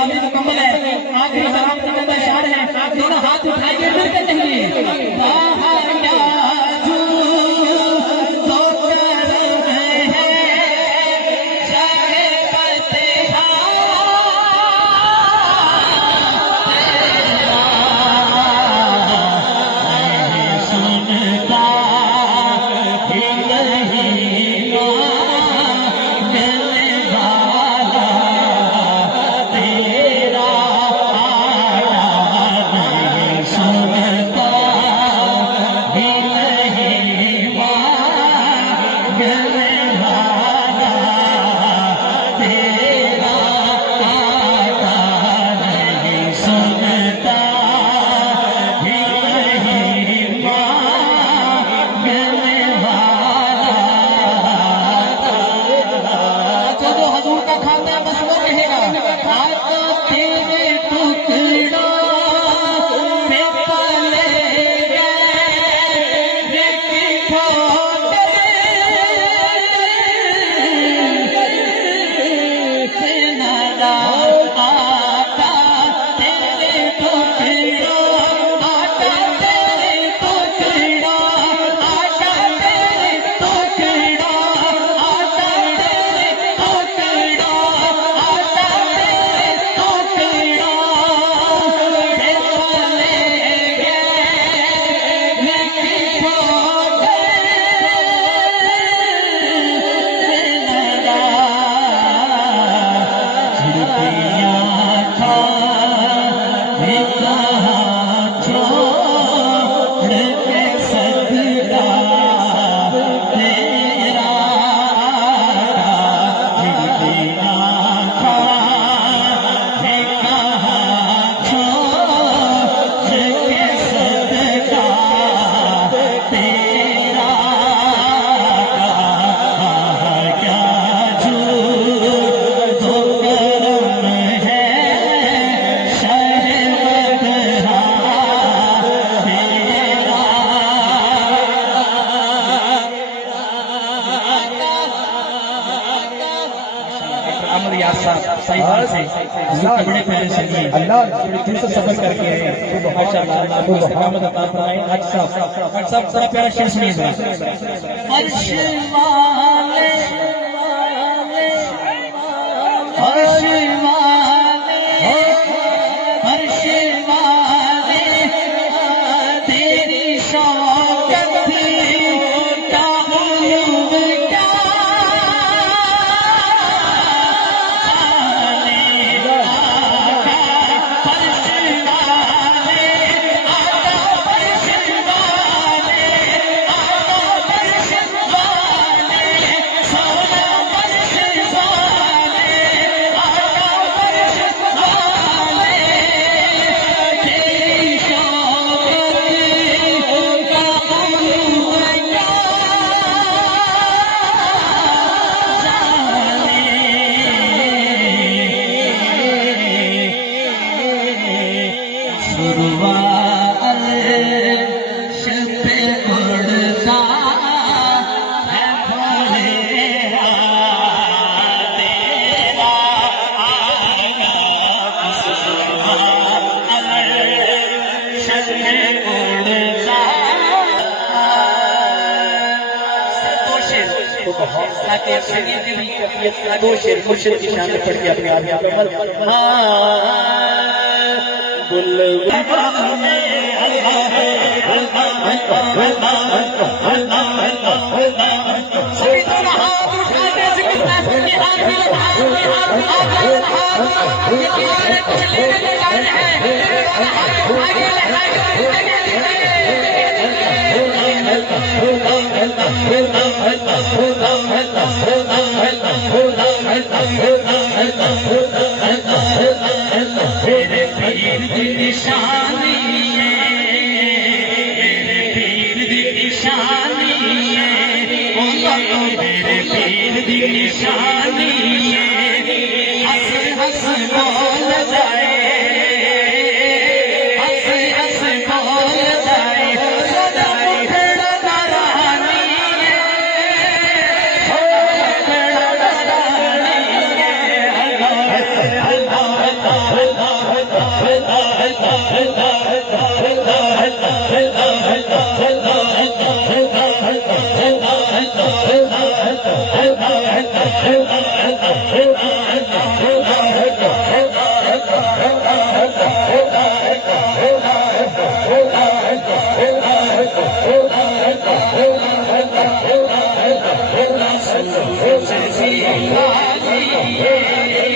نظام مکمل ہے. آخری حرام نکلتا اشعار ہے. دونوں ہاتھ اٹھائیے ملتے چلیے. بڑے پیارے سنگی اللہ بڑے دل سے سفر کر کے آئے. ماشاءاللہ اللہ استقامت عطا فرمائے. حاج صاحب ذرا پیارا شعر سنیے ذرا. عرش والے عرش والے عرش والے تیری شوقت کا علوم کیا دو شیر مرشد کی شان پڑھ کے اپنے آپ یہاں پر میرے پیر دی نشانی میرے پیر دی نشانی ہنس ہنس بول جائے ہنس ہنس بول جائے اللہ اللہ